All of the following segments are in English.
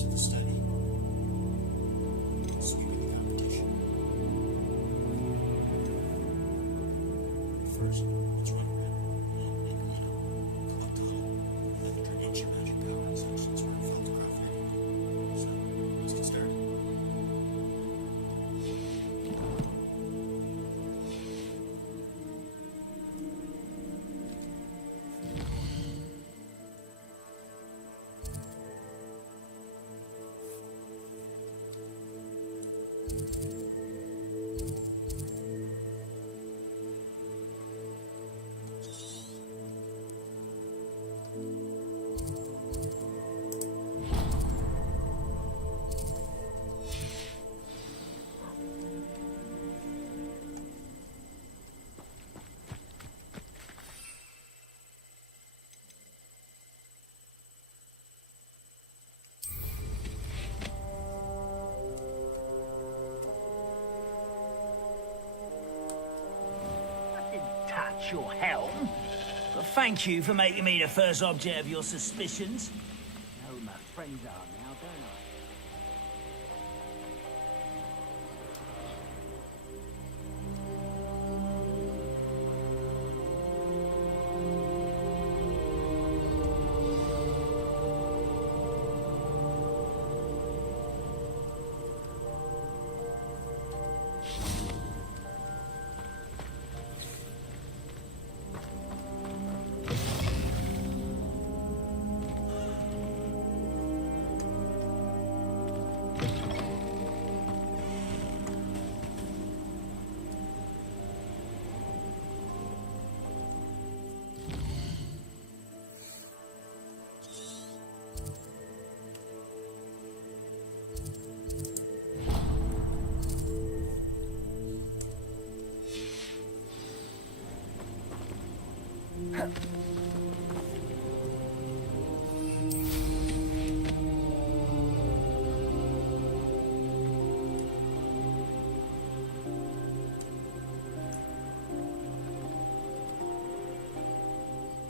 to the study, sweeping the competition. First, let's run around and collect a little extra ancient magic power instructions for our film craft ready. So, let's get started. Touch your helm. But thank you for making me the first object of your suspicions. You know who my friends are now, don't I?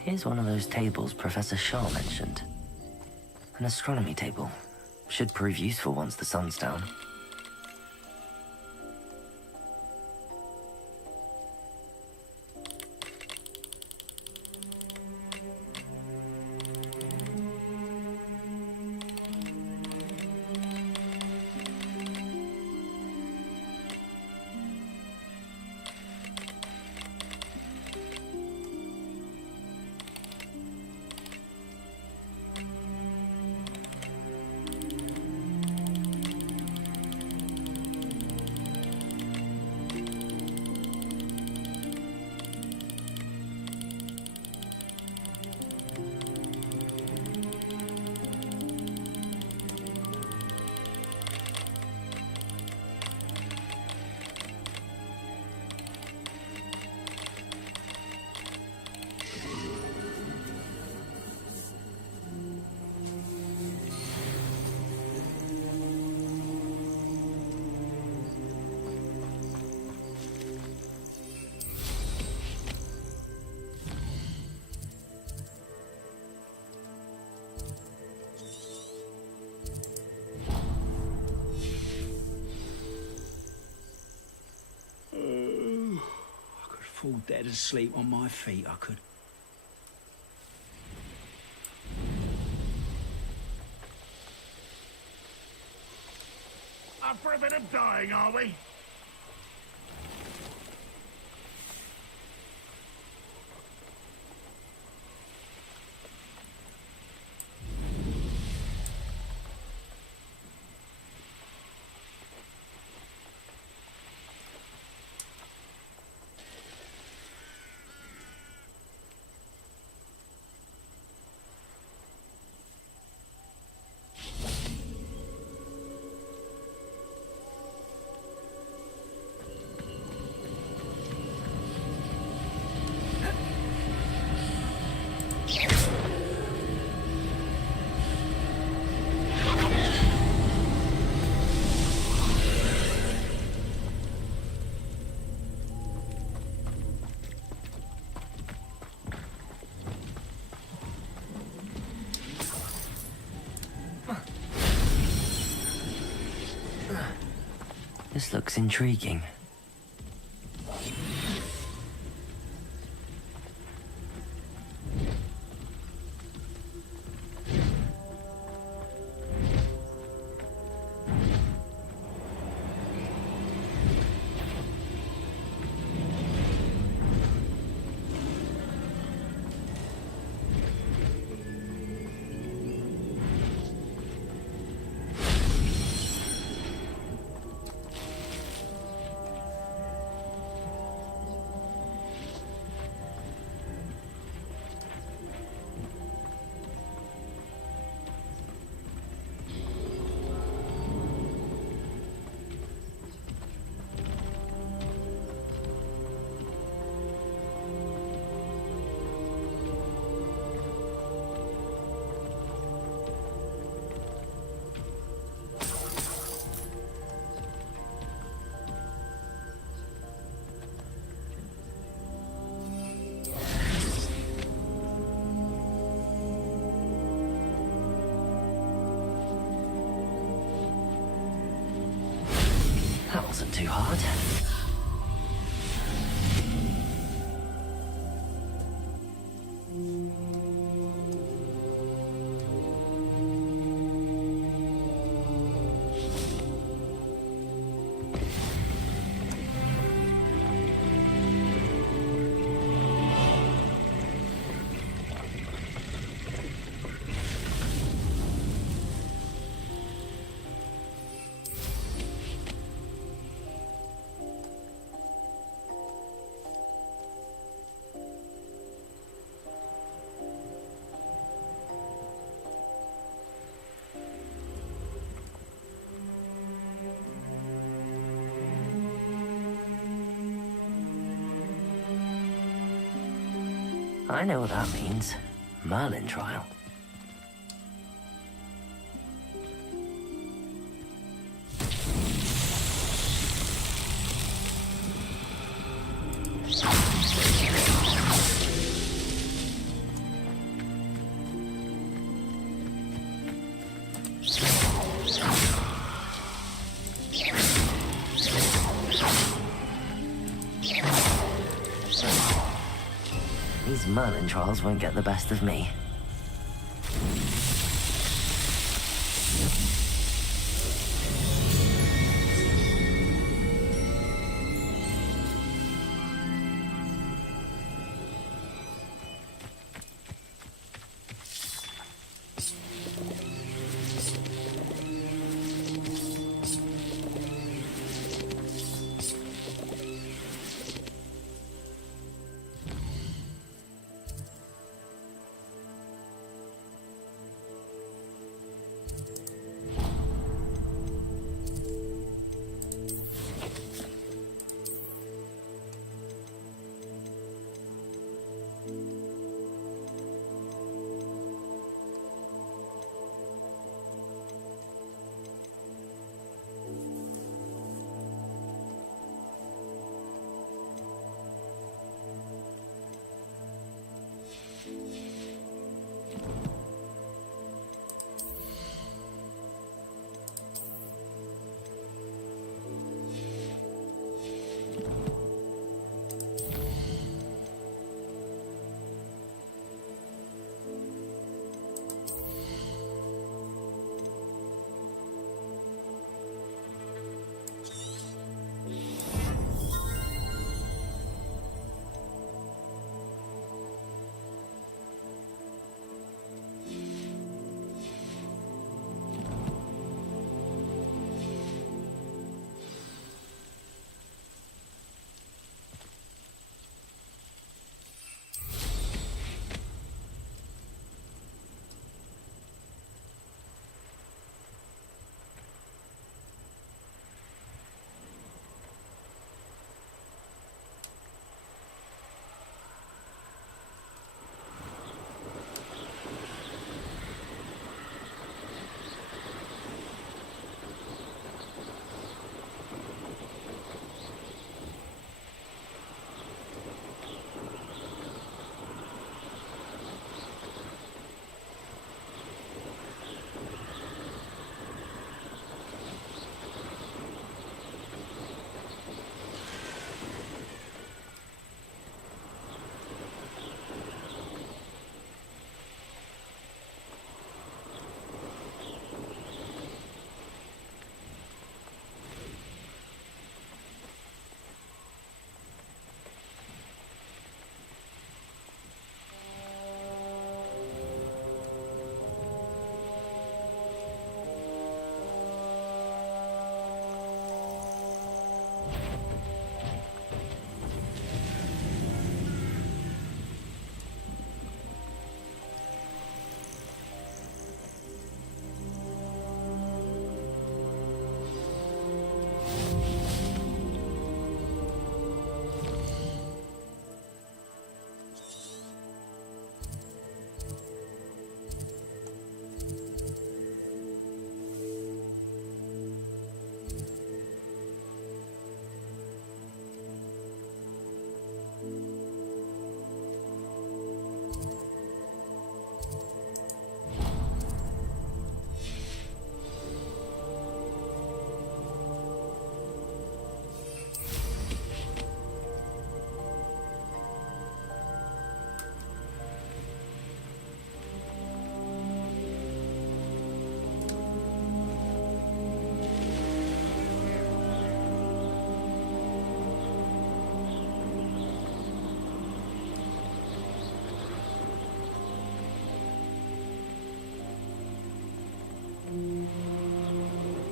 Here's one of those tables Professor Shaw mentioned. An astronomy table. Should prove useful once the sun's down. Fall dead asleep on my feet, I could. Up for a bit of dying, are we? This looks intriguing. That wasn't too hard. I know what that means. Merlin trial. These Merlin trials won't get the best of me.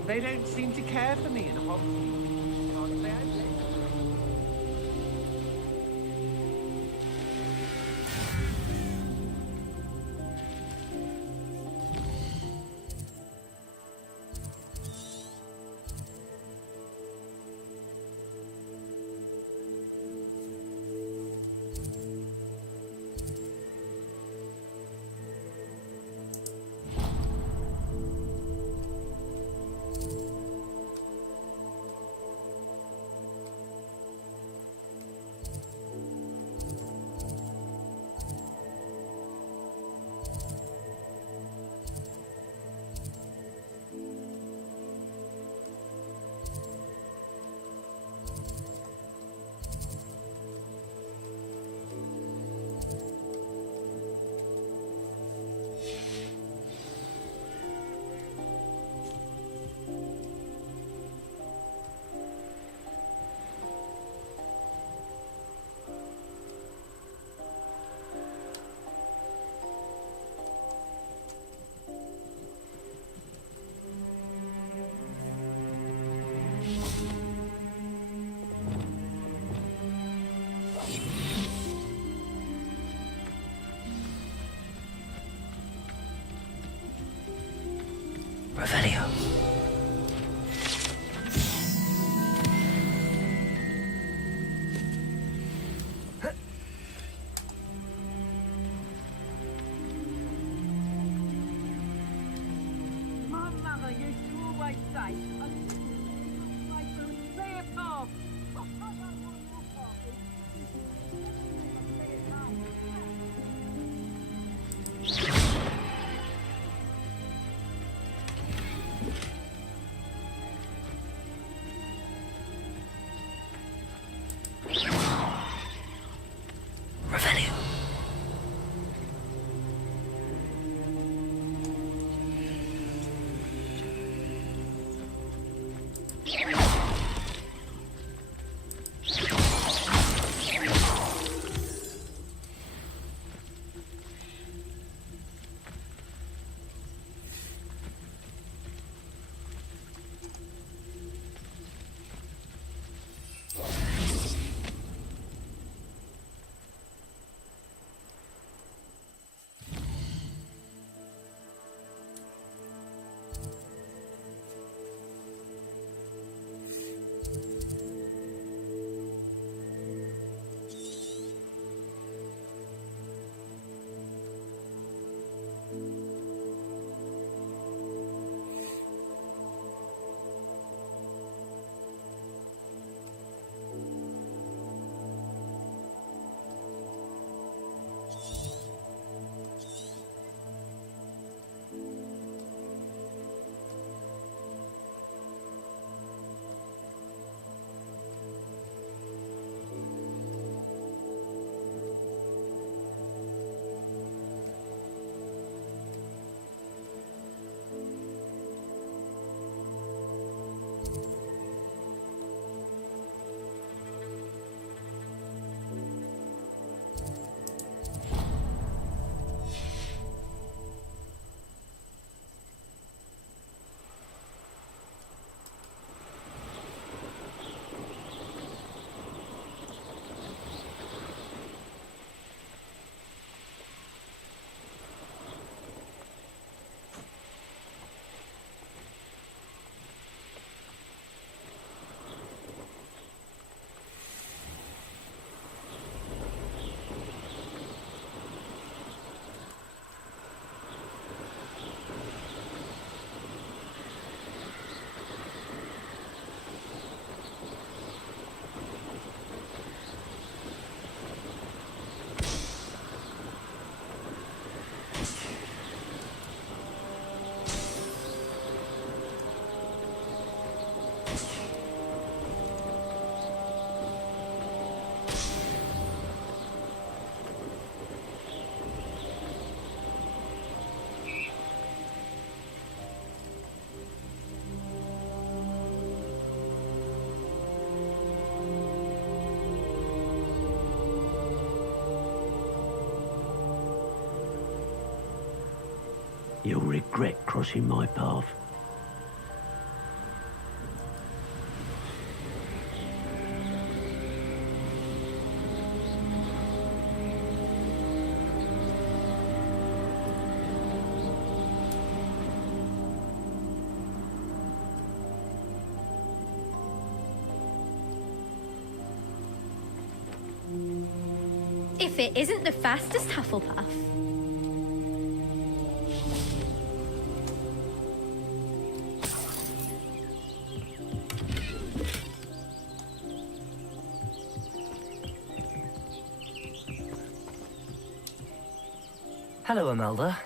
They don't seem to care for me in Hogwarts. Can't say I blame them. Revelio. My mother used to always say, a little way to a clear path. Revelio. You'll regret crossing my path. If it isn't the fastest Hufflepuff. Hello, Imelda.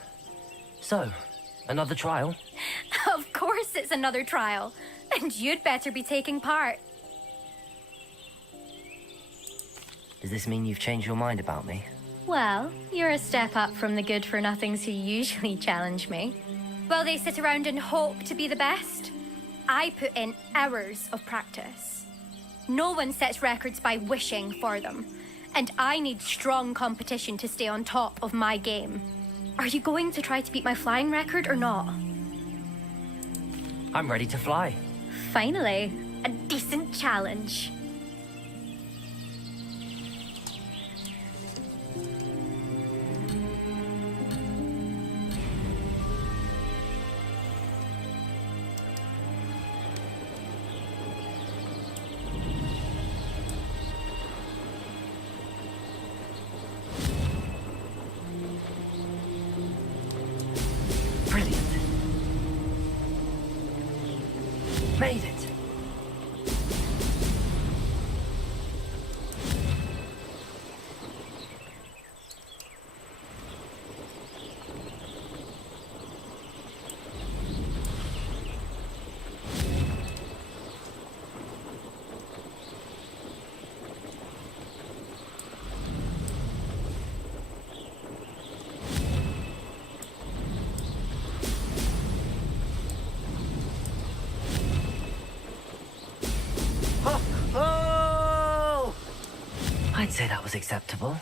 So, another trial? Of course it's another trial. And you'd better be taking part. Does this mean you've changed your mind about me? Well, you're a step up from the good-for-nothings who usually challenge me. While they sit around and hope to be the best, I put in hours of practice. No one sets records by wishing for them, and I need strong competition to stay on top of my game. Are you going to try to beat my flying record or not? I'm ready to fly. Finally, a decent challenge. Brilliant. Made it. Oh! I'd say that was acceptable.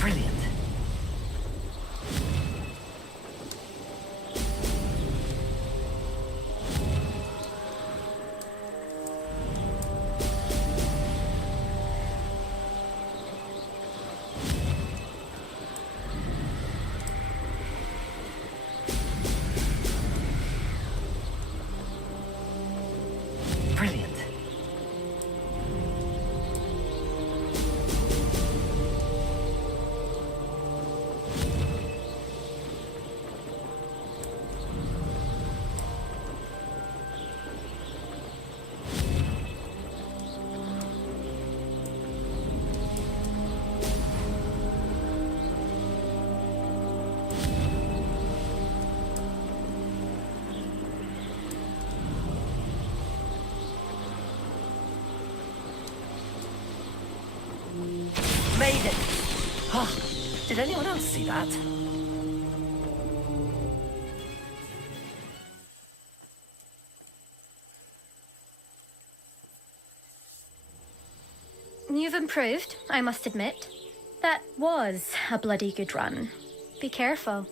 Brilliant. Brilliant. Made it! Oh, did anyone else see that? You've improved, I must admit. That was a bloody good run. Be careful.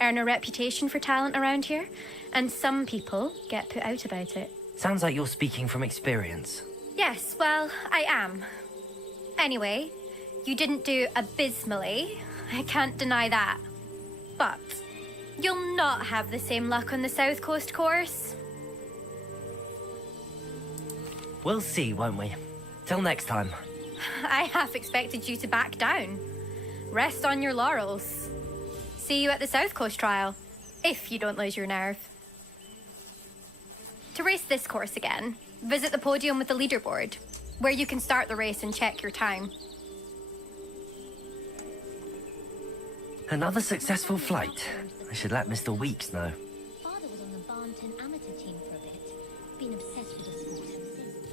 Earn a reputation for talent around here, and some people get put out about it. Sounds like you're speaking from experience. Yes, well, I am. Anyway, you didn't do abysmally. I can't deny that. But you'll not have the same luck on the South Coast course. We'll see, won't we? Till next time. I half expected you to back down. Rest on your laurels. See you at the South Coast trial, if you don't lose your nerve. To race this course again, visit the podium with the leaderboard, where you can start the race and check your time. Another successful flight. I should let Mr. Weeks know. Father was on the Barnton amateur team for a bit. Been obsessed with the sport ever since.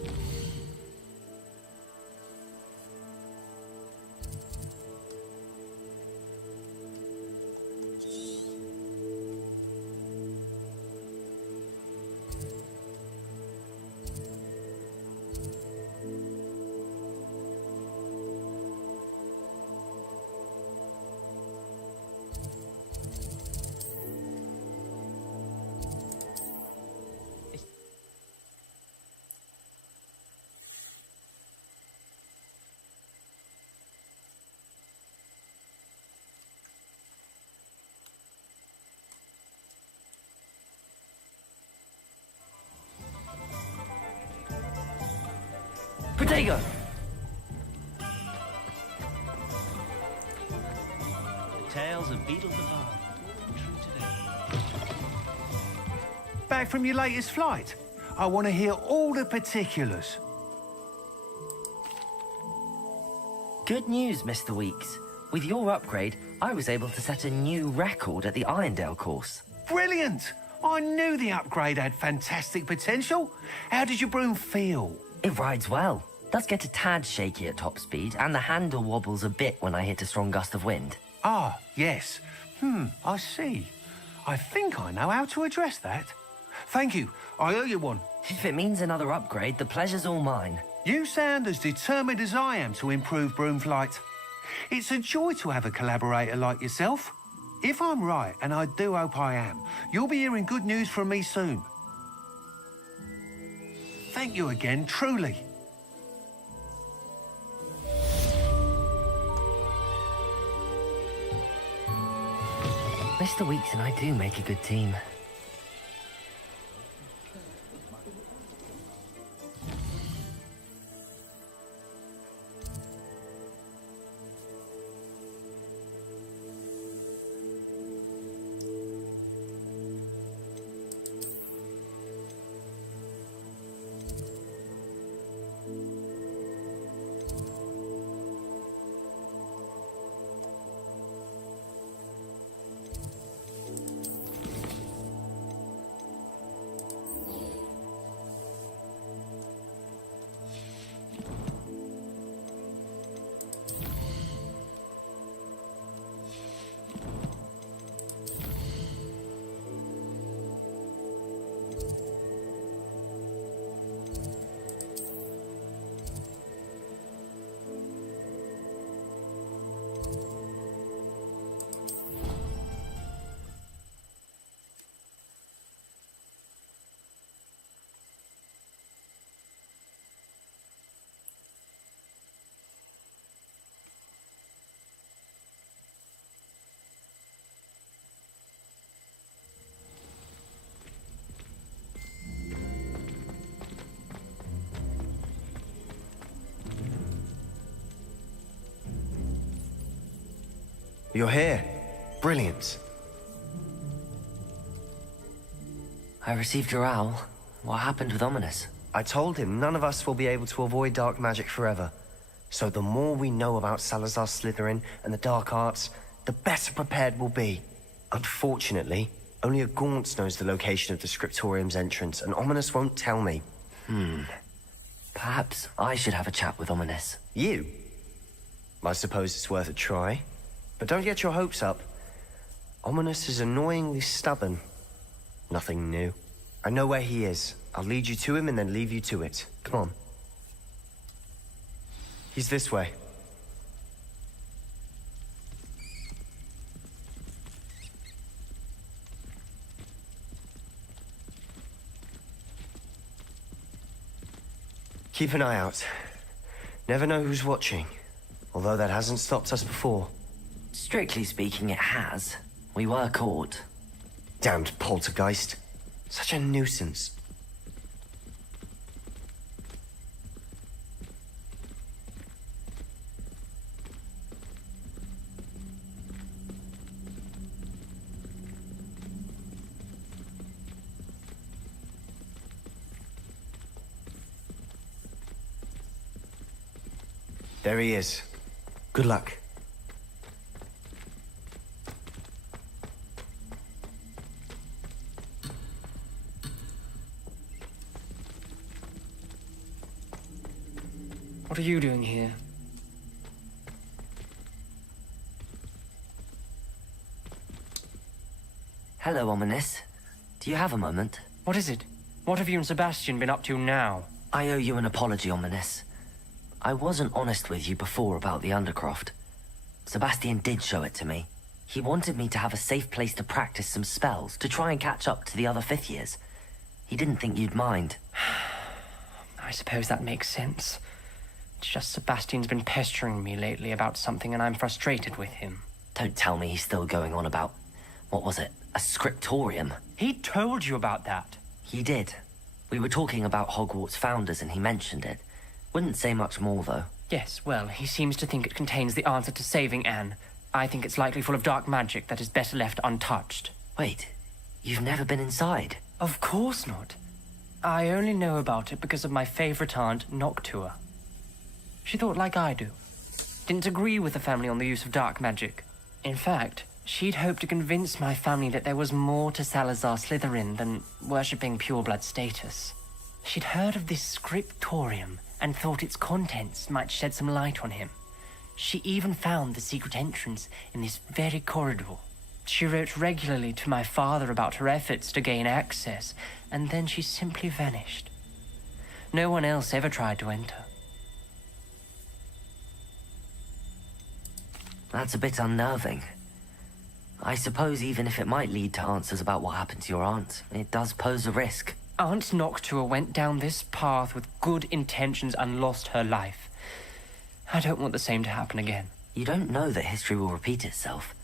Protego! The tales of Beetle the Bard. True today. Back from your latest flight? I want to hear all the particulars. Good news, Mr. Weeks. With your upgrade, I was able to set a new record at the Irondale course. Brilliant! I knew the upgrade had fantastic potential. How did your broom feel? It rides well. Does get a tad shaky at top speed, and the handle wobbles a bit when I hit a strong gust of wind. Ah, yes. I see. I think I know how to address that. Thank you. I owe you one. If it means another upgrade, the pleasure's all mine. You sound as determined as I am to improve broom flight. It's a joy to have a collaborator like yourself. If I'm right, and I do hope I am, you'll be hearing good news from me soon. Thank you again, truly. Mr. Weeks and I do make a good team. You're here. Brilliant. I received your owl. What happened with Ominous? I told him none of us will be able to avoid dark magic forever. So the more we know about Salazar Slytherin and the dark arts, the better prepared we'll be. Unfortunately, only a Gaunt knows the location of the Scriptorium's entrance, and Ominous won't tell me. Perhaps I should have a chat with Ominous. You? I suppose it's worth a try. But don't get your hopes up. Ominous is annoyingly stubborn. Nothing new. I know where he is. I'll lead you to him and then leave you to it. Come on. He's this way. Keep an eye out. Never know who's watching. Although that hasn't stopped us before. Strictly speaking, it has. We were caught. Damned poltergeist. Such a nuisance. There he is. Good luck. What are you doing here? Hello, Ominous. Do you have a moment? What is it? What have you and Sebastian been up to now? I owe you an apology, Ominous. I wasn't honest with you before about the Undercroft. Sebastian did show it to me. He wanted me to have a safe place to practice some spells, to try and catch up to the other fifth years. He didn't think you'd mind. I suppose that makes sense. It's just Sebastian's been pestering me lately about something and I'm frustrated with him. Don't tell me he's still going on about, what was it, a scriptorium? He told you about that. He did. We were talking about Hogwarts founders and he mentioned it. Wouldn't say much more, though. Yes, well, he seems to think it contains the answer to saving Anne. I think it's likely full of dark magic that is better left untouched. Wait, you've never been inside? Of course not. I only know about it because of my favorite aunt, Noctua. She thought like I do. Didn't agree with the family on the use of dark magic. In fact, she'd hoped to convince my family that there was more to Salazar Slytherin than worshipping pureblood status. She'd heard of this scriptorium and thought its contents might shed some light on him. She even found the secret entrance in this very corridor. She wrote regularly to my father about her efforts to gain access, and then she simply vanished. No one else ever tried to enter. That's a bit unnerving. I suppose even if it might lead to answers about what happened to your aunt, it does pose a risk. Aunt Noctua went down this path with good intentions and lost her life. I don't want the same to happen again. You don't know that history will repeat itself.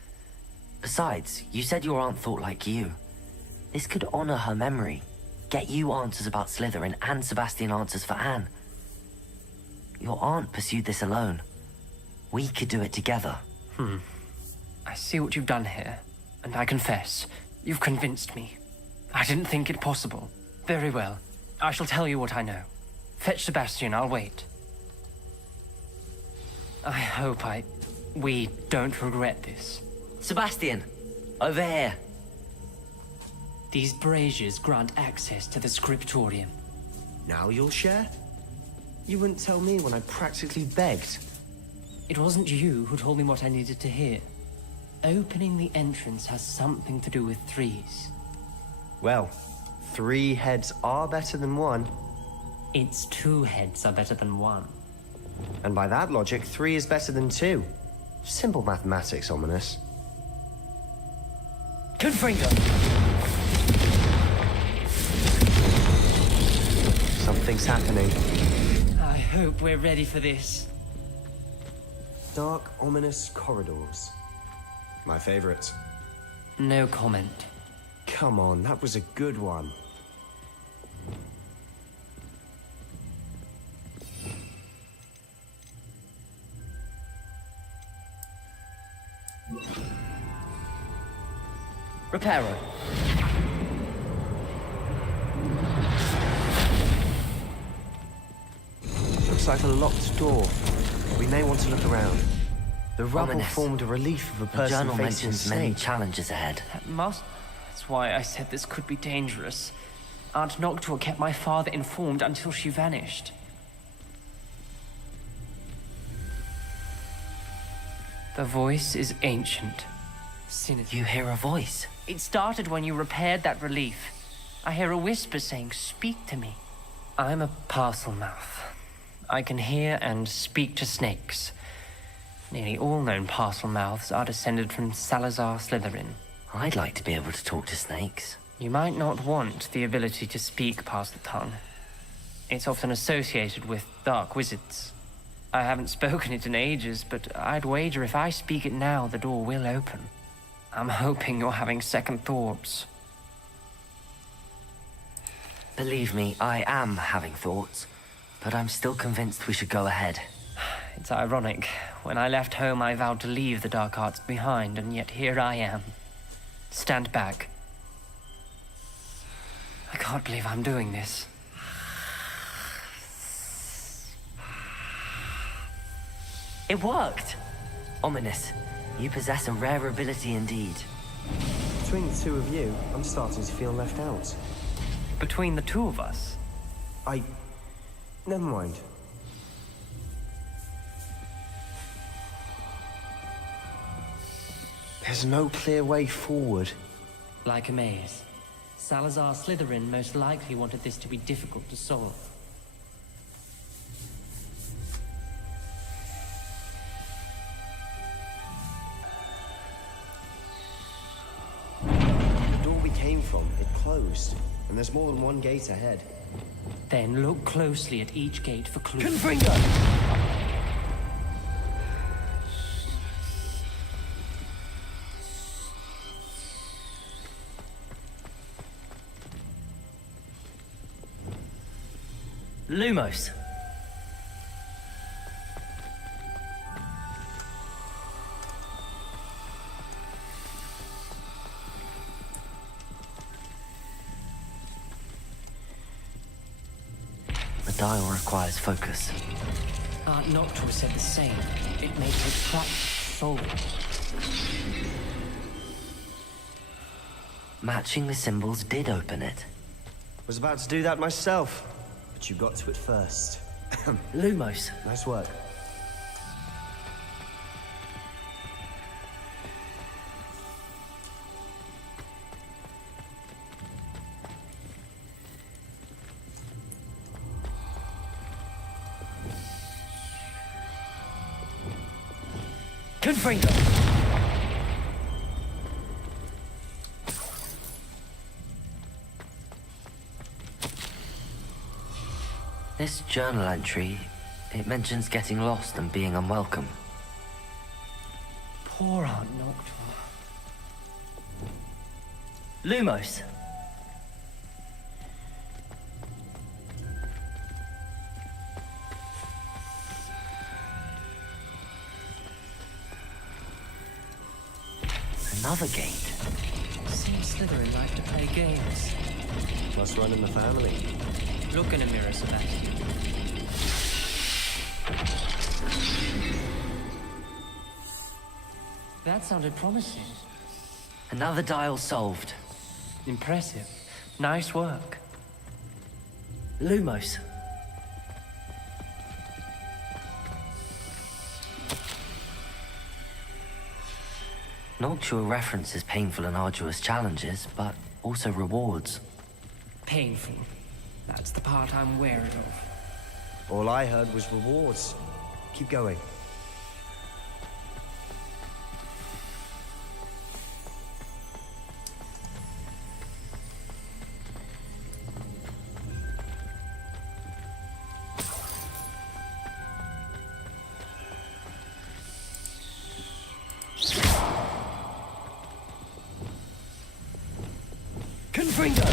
Besides, you said your aunt thought like you. This could honor her memory, get you answers about Slytherin and Sebastian answers for Anne. Your aunt pursued this alone. We could do it together. I see what you've done here, and I confess, you've convinced me. I didn't think it possible. Very well. I shall tell you what I know. Fetch Sebastian, I'll wait. I hope we don't regret this. Sebastian! Over here! These braziers grant access to the scriptorium. Now you'll share? You wouldn't tell me when I practically begged. It wasn't you who told me what I needed to hear. Opening the entrance has something to do with threes. Well, 3 heads are better than 1. Its 2 heads are better than 1. And by that logic, 3 is better than 2. Simple mathematics, Ominous. Confringo! Something's happening. I hope we're ready for this. Dark, ominous corridors. My favorite. No comment. Come on, that was a good one. Reparo. Looks like a locked door. We may want to look around. The rubble Ominous. formed a relief of a The person journal facing mentions many snake. challenges ahead. That's why I said this could be dangerous. Aunt Noctua kept my father informed until she vanished. The voice is ancient. Sinister. You hear a voice? It started when you repaired that relief. I hear a whisper saying, "Speak to me." I'm a parcel mouth. I can hear and speak to snakes. Nearly all known parcel mouths are descended from Salazar Slytherin. I'd like to be able to talk to snakes. You might not want the ability to speak past the tongue. It's often associated with dark wizards. I haven't spoken it in ages, but I'd wager if I speak it now, the door will open. I'm hoping you're having second thoughts. Believe me, I am having thoughts, but I'm still convinced we should go ahead. It's ironic. When I left home, I vowed to leave the dark arts behind, and yet here I am. Stand back. I can't believe I'm doing this. It worked! Ominous, you possess a rare ability indeed. Between the 2 of you, I'm starting to feel left out. Between the 2 of us? Never mind. There's no clear way forward. Like a maze. Salazar Slytherin most likely wanted this to be difficult to solve. The door we came from, it closed. And there's more than one gate ahead. Then look closely at each gate for clues. Confringo! Lumos. The dial requires focus. Aunt Noctua said the same. It may take practice to solve it. Matching the symbols did open it. Was about to do that myself, but you got to it first. Lumos. Nice work. Confringo. This journal entry, it mentions getting lost and being unwelcome. Poor Aunt Noctua. Lumos. Another gate. Seems Slytherin like to play games. Must run in the family. Look in a mirror, Sebastian. That sounded promising. Another dial solved. Impressive. Nice work. Lumos. Noctua references painful and arduous challenges, but also rewards. Painful. That's the part I'm wary of. All I heard was rewards. Keep going. Confringo!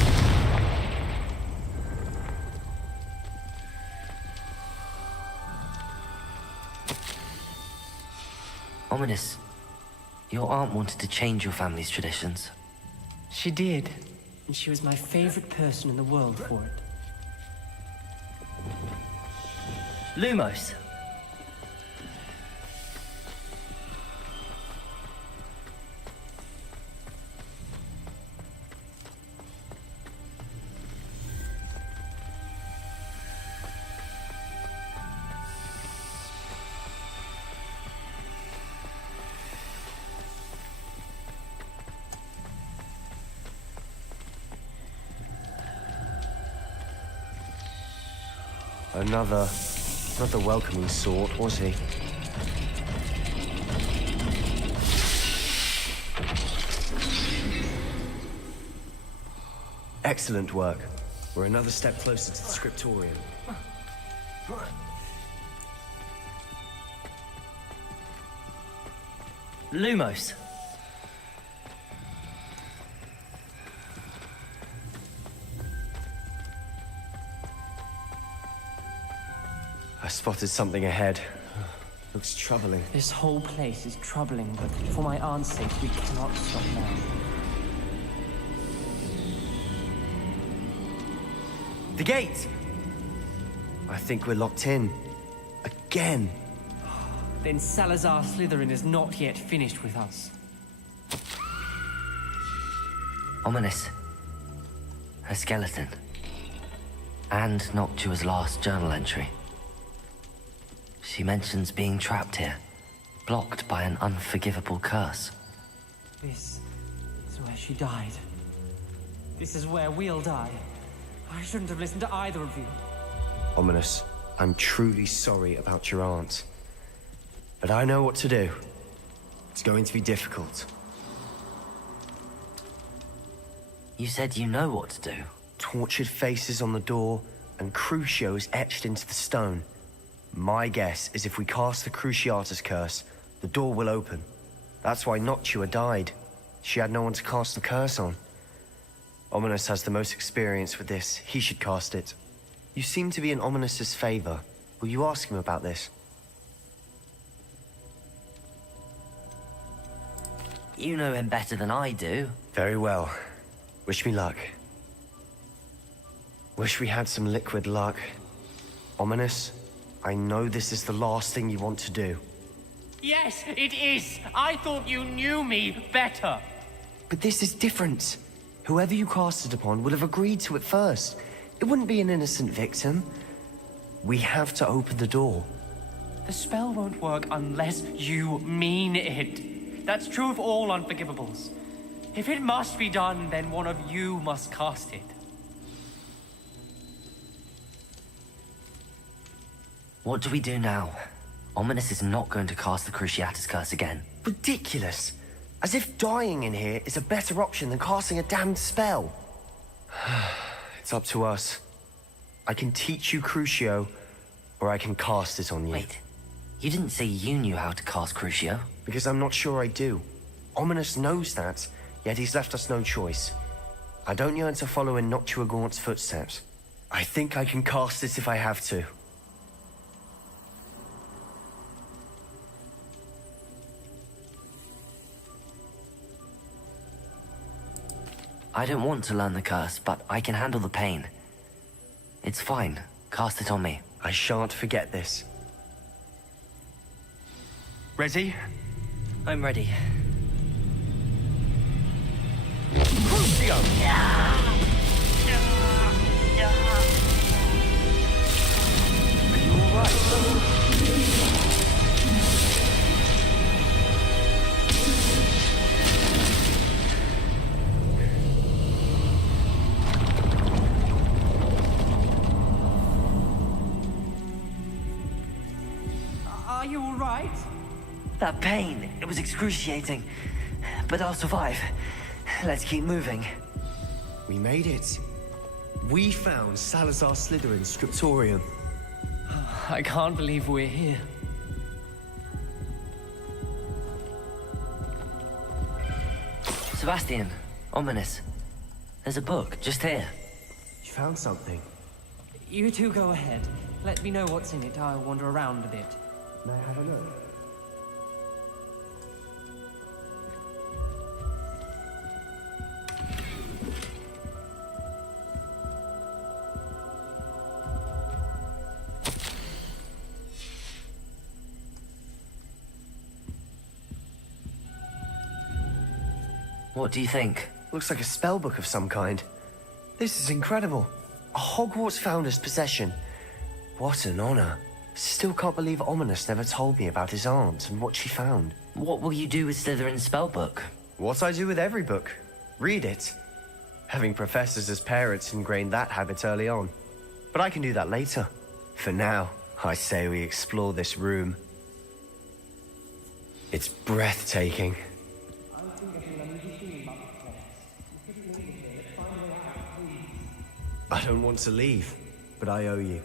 Ominous. Your aunt wanted to change your family's traditions. She did. And she was my favorite person in the world for it. Lumos. Not the welcoming sort, was he? Excellent work. We're another step closer to the scriptorium. Lumos. I spotted something ahead. Looks troubling. This whole place is troubling, but for my aunt's sake, we cannot stop now. The gate! I think we're locked in. Again. Then Salazar Slytherin is not yet finished with us. Ominous. Her skeleton. And Noctua's last journal entry. She mentions being trapped here, blocked by an unforgivable curse. This is where she died. This is where we'll die. I shouldn't have listened to either of you. Ominous, I'm truly sorry about your aunt. But I know what to do. It's going to be difficult. You said you know what to do. Tortured faces on the door and Crucios etched into the stone. My guess is if we cast the Cruciatus curse, the door will open. That's why Noctua died. She had no one to cast the curse on. Ominous has the most experience with this. He should cast it. You seem to be in Ominous's favor. Will you ask him about this? You know him better than I do. Very well. Wish me luck. Wish we had some liquid luck. Ominous, I know this is the last thing you want to do. Yes, it is. I thought you knew me better. But this is different. Whoever you cast it upon would have agreed to it first. It wouldn't be an innocent victim. We have to open the door. The spell won't work unless you mean it. That's true of all unforgivables. If it must be done, then one of you must cast it. What do we do now? Ominous is not going to cast the Cruciatus Curse again. Ridiculous. As if dying in here is a better option than casting a damned spell. It's up to us. I can teach you Crucio, or I can cast it on you. Wait, you didn't say you knew how to cast Crucio? Because I'm not sure I do. Ominous knows that, yet he's left us no choice. I don't yearn to follow in Noctua Gaunt's footsteps. I think I can cast it if I have to. I don't want to learn the curse, but I can handle the pain. It's fine. Cast it on me. I shan't forget this. Resi? I'm ready. Crucio! Are you alright? Are you all right? That pain, it was excruciating. But I'll survive. Let's keep moving. We made it. We found Salazar Slytherin's scriptorium. I can't believe we're here. Sebastian, Ominous. There's a book, just here. You found something. You two go ahead. Let me know what's in it. I'll wander around a bit. May I have a look? What do you think? Looks like a spellbook of some kind. This is incredible. A Hogwarts founder's possession. What an honor. Still can't believe Ominous never told me about his aunt and what she found. What will you do with Slytherin's spellbook? What I do with every book. Read it. Having professors as parents ingrained that habit early on. But I can do that later. For now, I say we explore this room. It's breathtaking. I don't want to leave, but I owe you.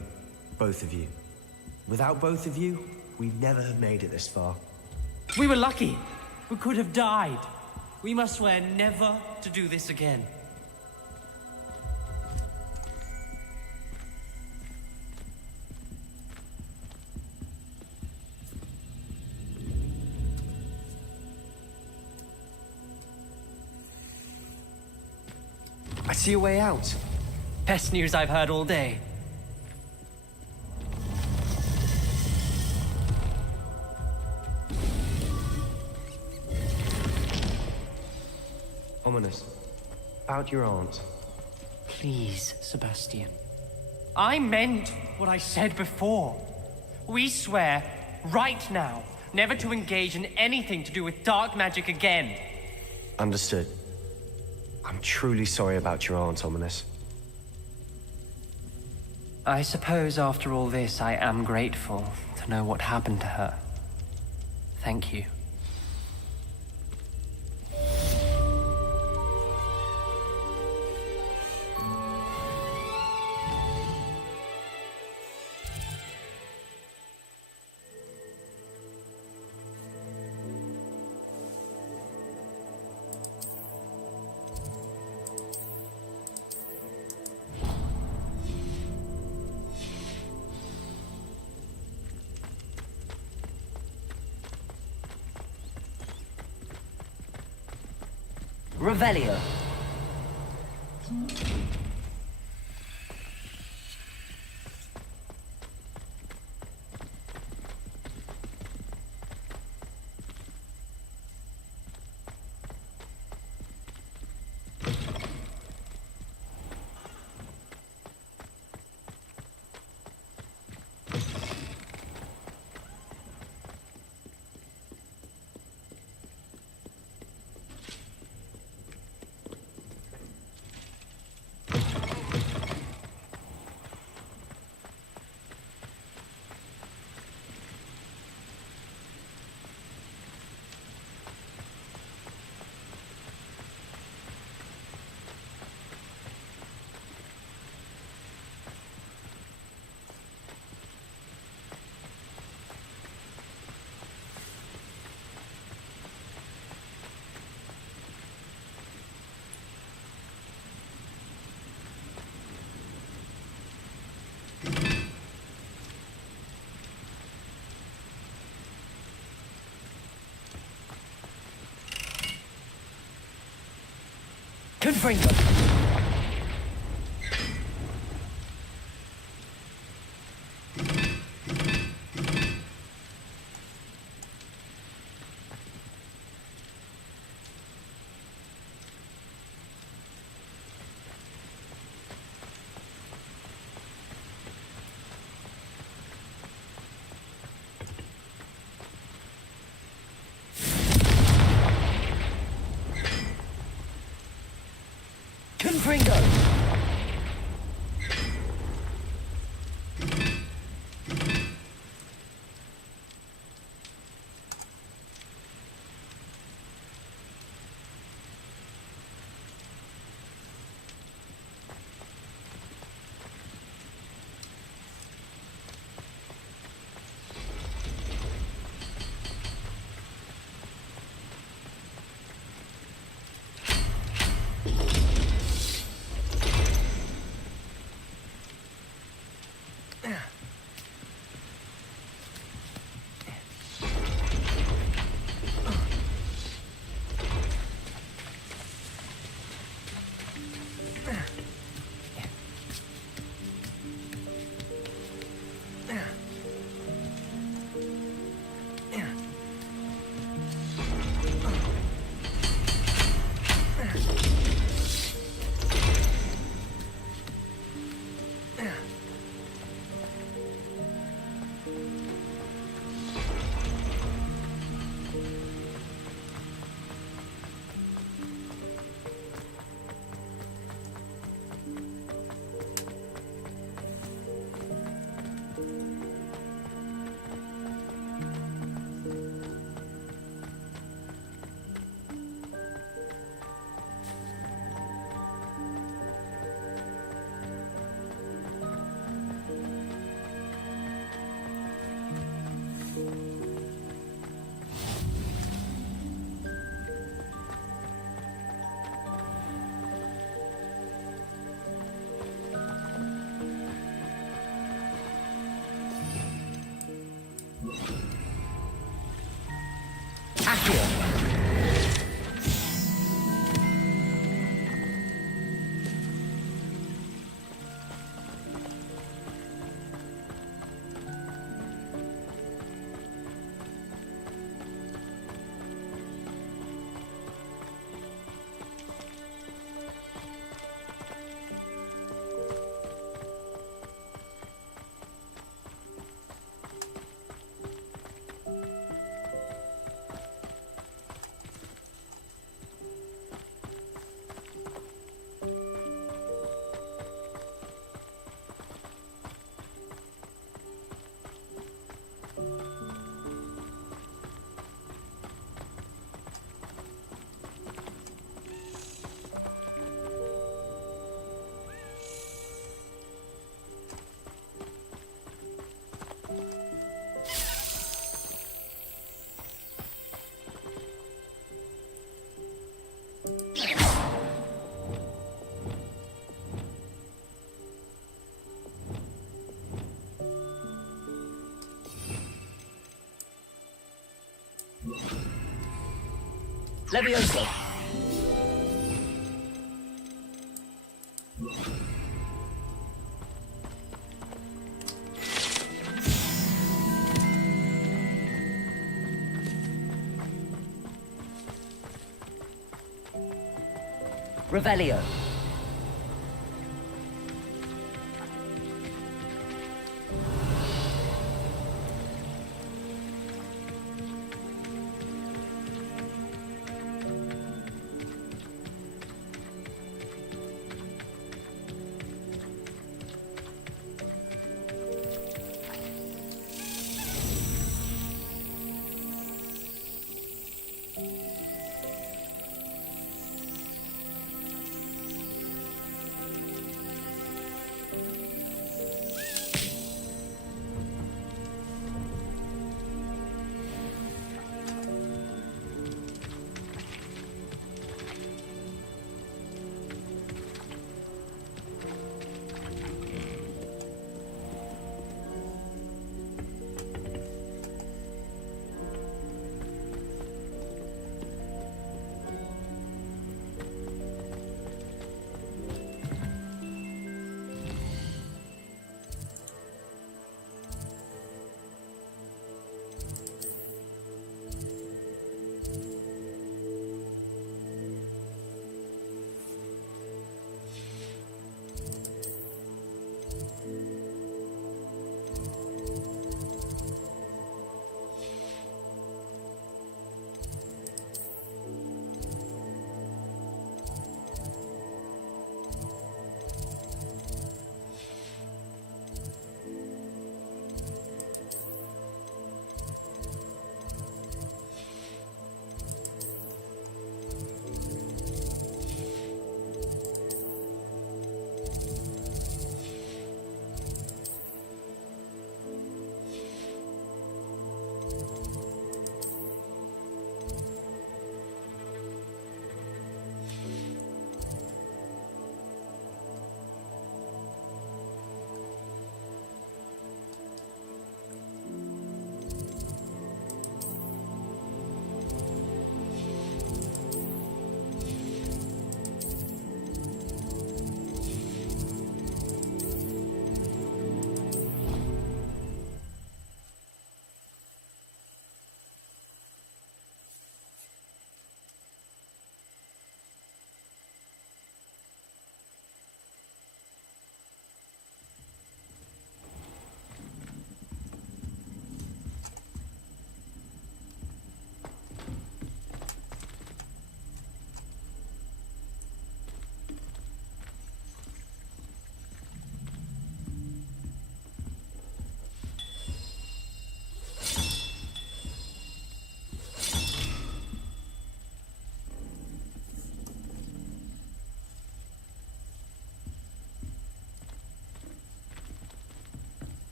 Both of you. Without both of you, we'd never have made it this far. We were lucky. We could have died. We must swear never to do this again. I see a way out. Best news I've heard all day. Ominous. About your aunt. Please, Sebastian. I meant what I said before. We swear, right now, never to engage in anything to do with dark magic again. Understood. I'm truly sorry about your aunt, Ominous. I suppose after all this, I am grateful to know what happened to her. Thank you. Revelio. Confringo. Confringo. Levioso. Revelio.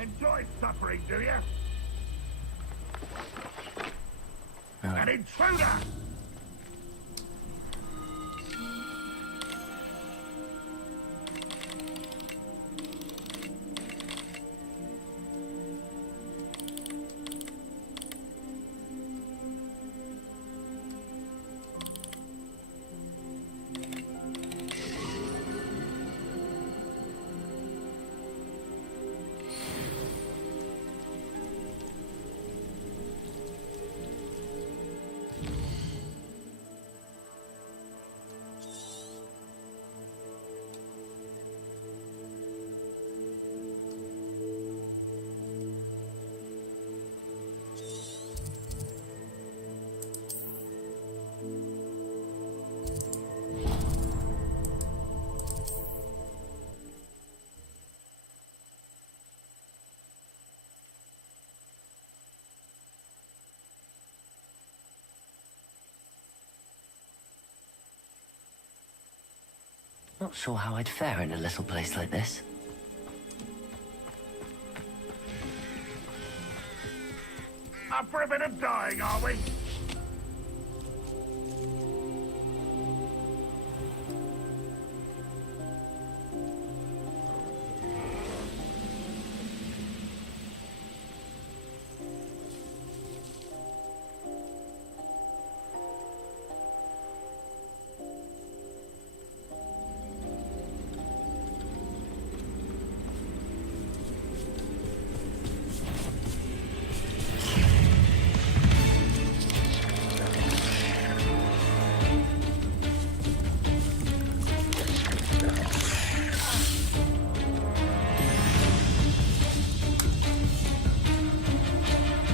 Enjoy suffering, do you? An intruder! Not sure how I'd fare in a little place like this. Up for a bit of dying, are we?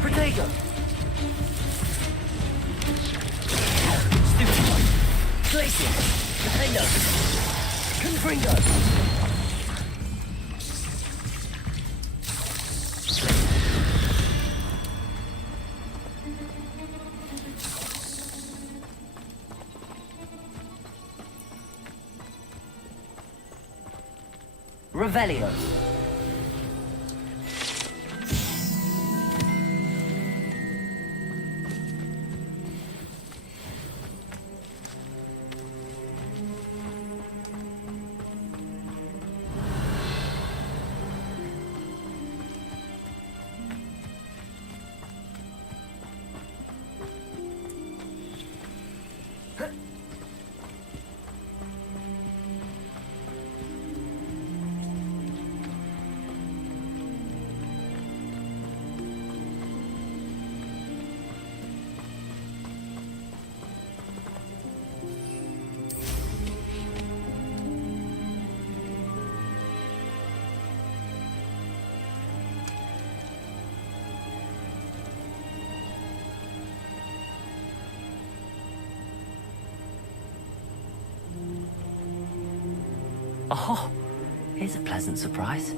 Protego! Stupid one! Glacier! Defendo! Confringo! Revelio! Oh, here's a pleasant surprise.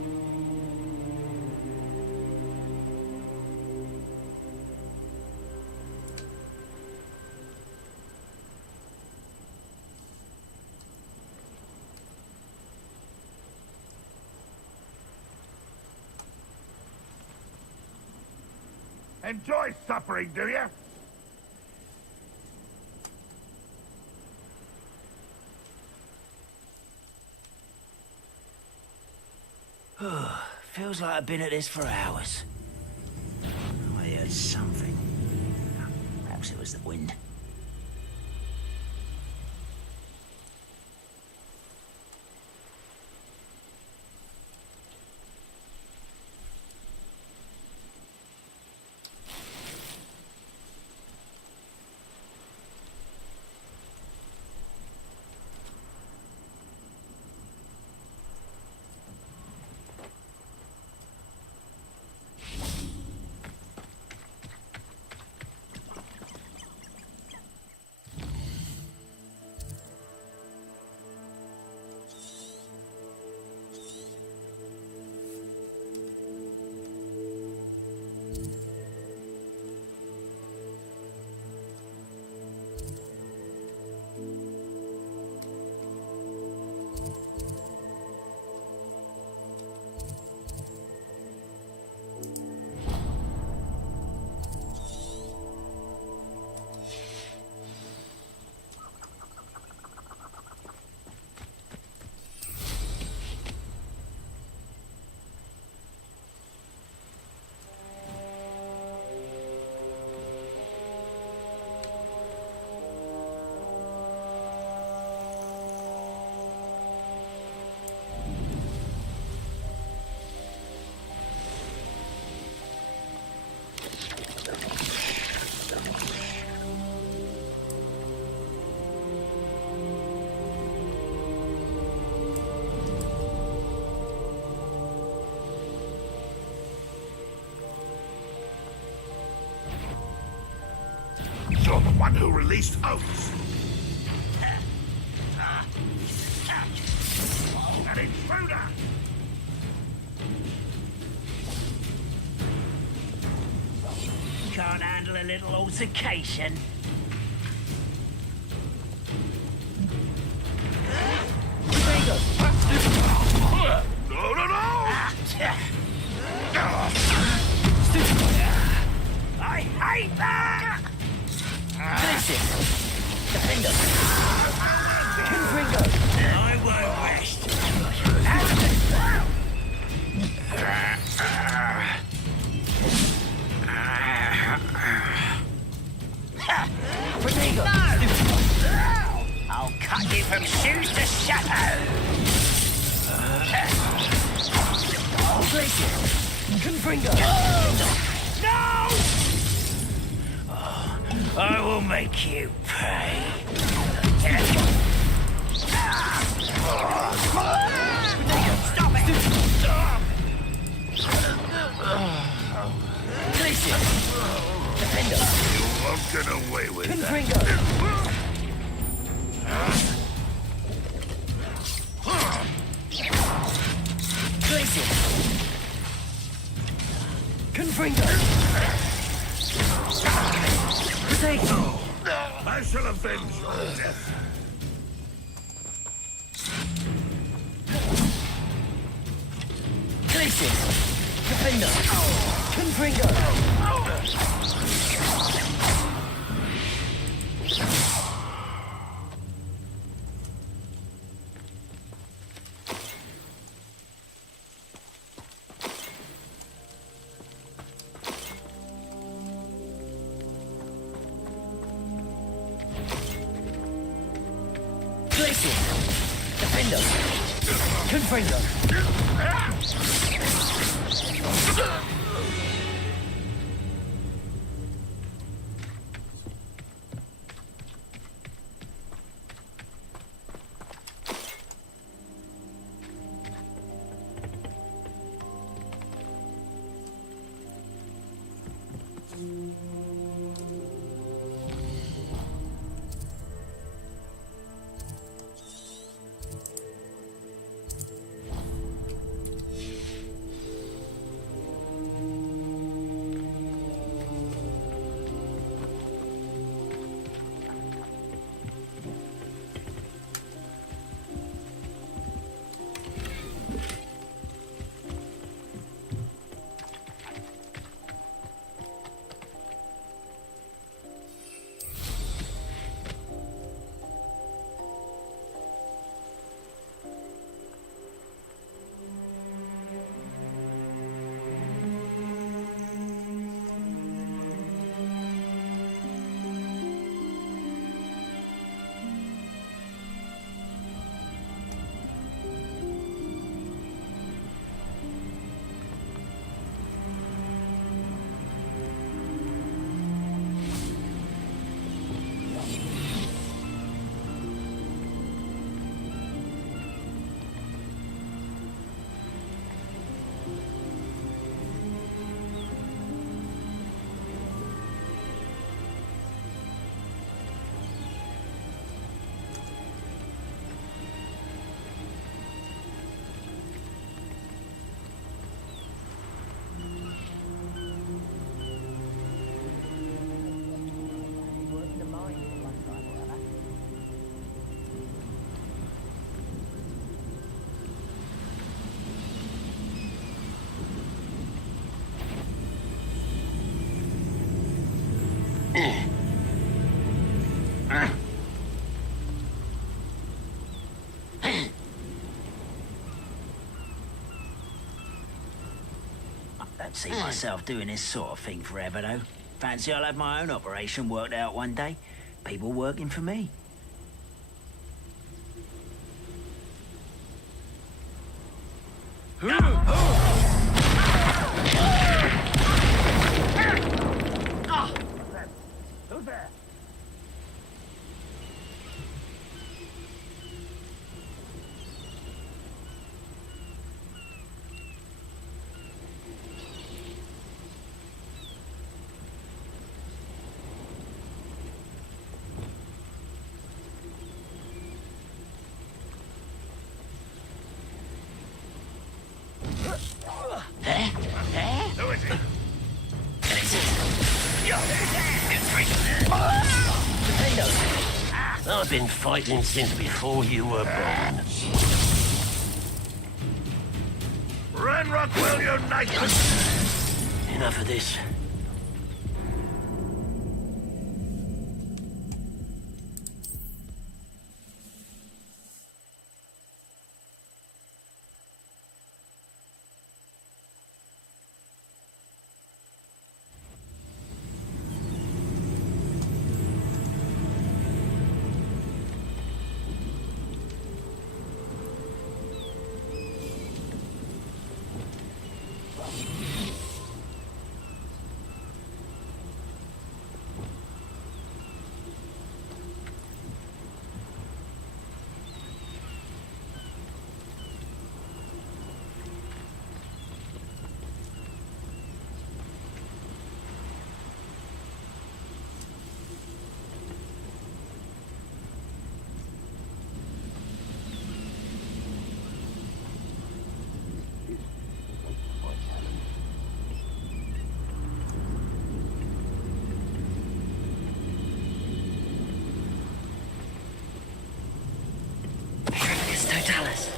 Enjoy suffering, do you? Feels like I've been at this for hours. I heard something. Perhaps it was the wind. one who released Oates. An intruder! Can't handle a little altercation. No, no, no! I hate that! Defender! I won't rest. I'll cut you from shoes to shadow. No! I will make you pay. Stop it! You won't get away with that. I shall avenge your death. Don't see myself doing this sort of thing forever, though. Fancy I'll have my own operation worked out one day. People working for me. Who's there? Who is it? I've been fighting since before you were born. Ranrock will unite us! Enough of this. Totalis.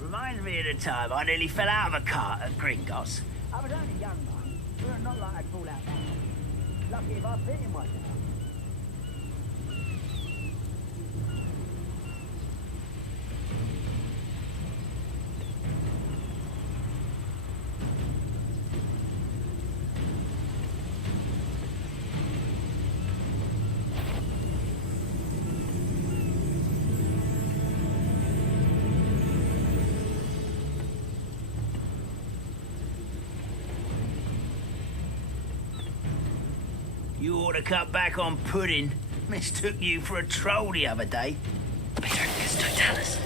Reminds me of the time I nearly fell out of a cart at Gringotts. I was only young, man. But not like I'd fall out now. Lucky if I fit in myself. You ought to cut back on pudding. Mistook you for a troll the other day. Petronius Totalis.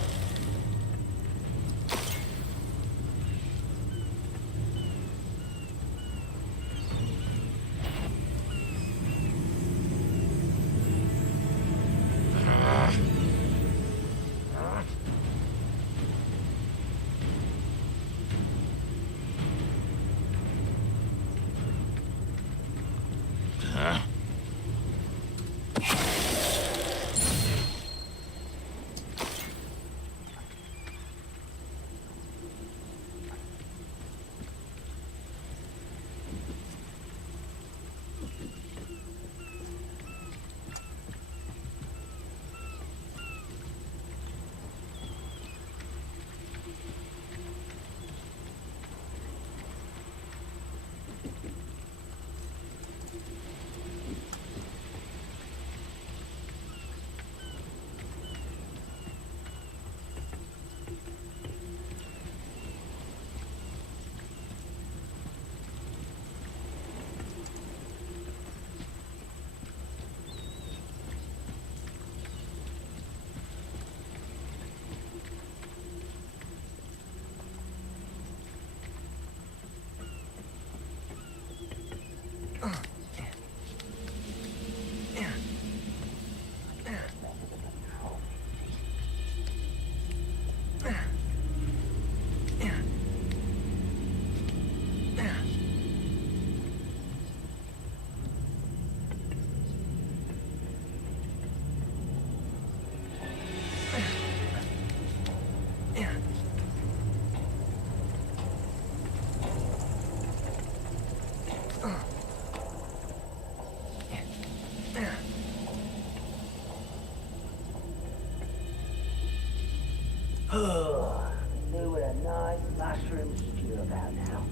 Do with a nice mushroom stew about now.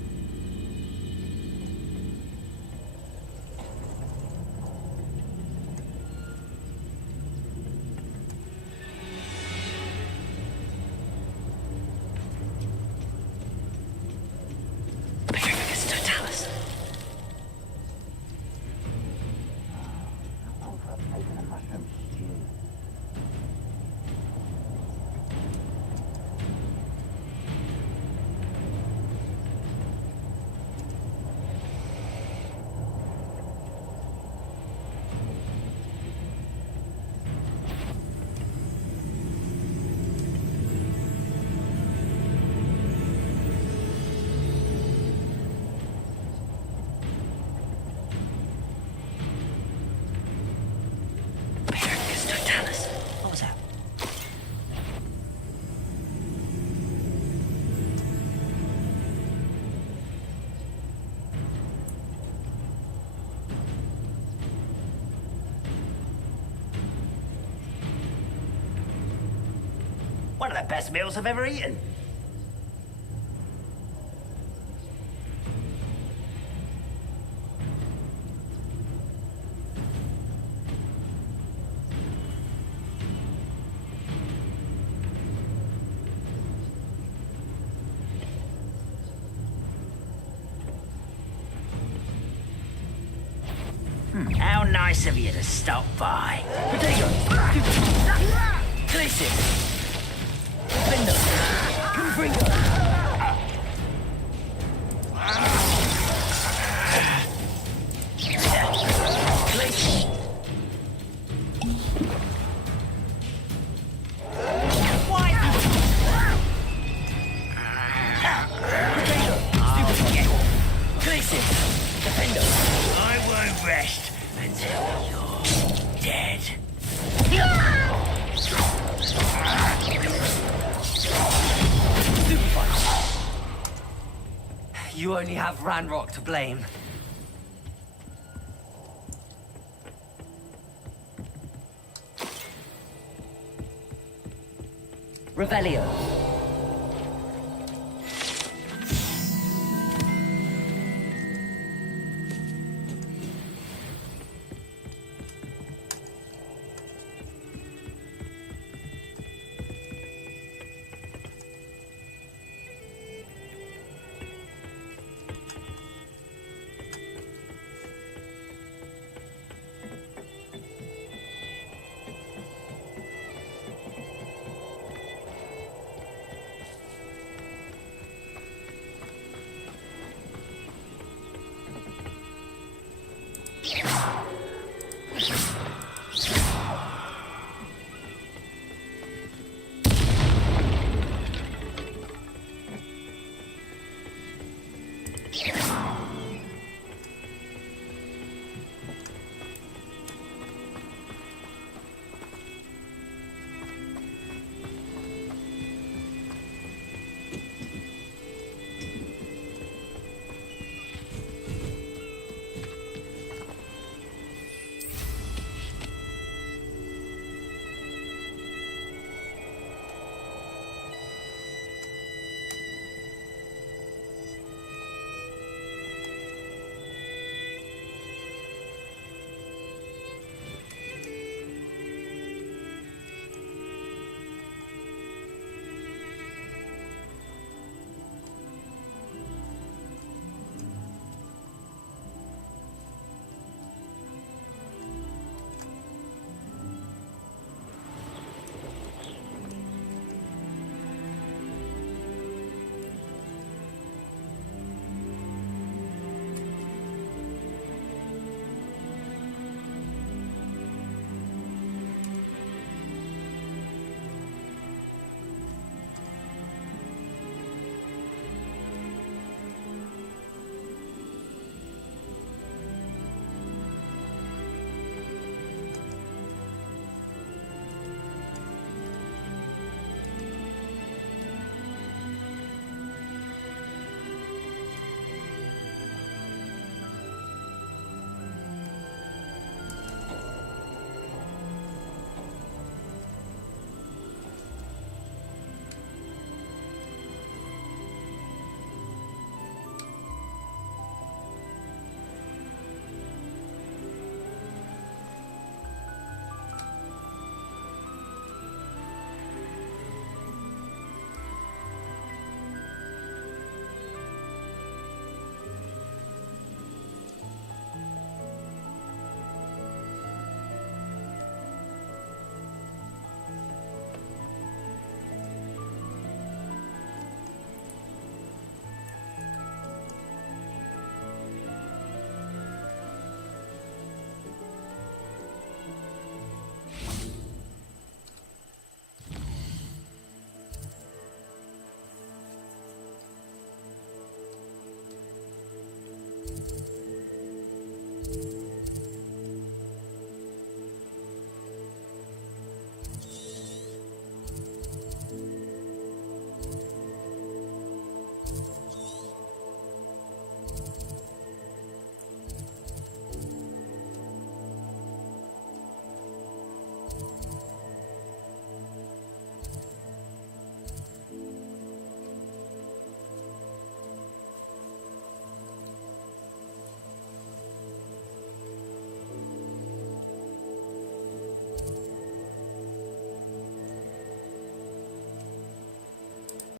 the best meals I've ever eaten. How nice of you to stop by. Potato! Glacier! Defender! Confringo! Glacier! Glacier! Defender! I won't rest until you're dead. Superfire! You only have Ranrock to blame. Revelio.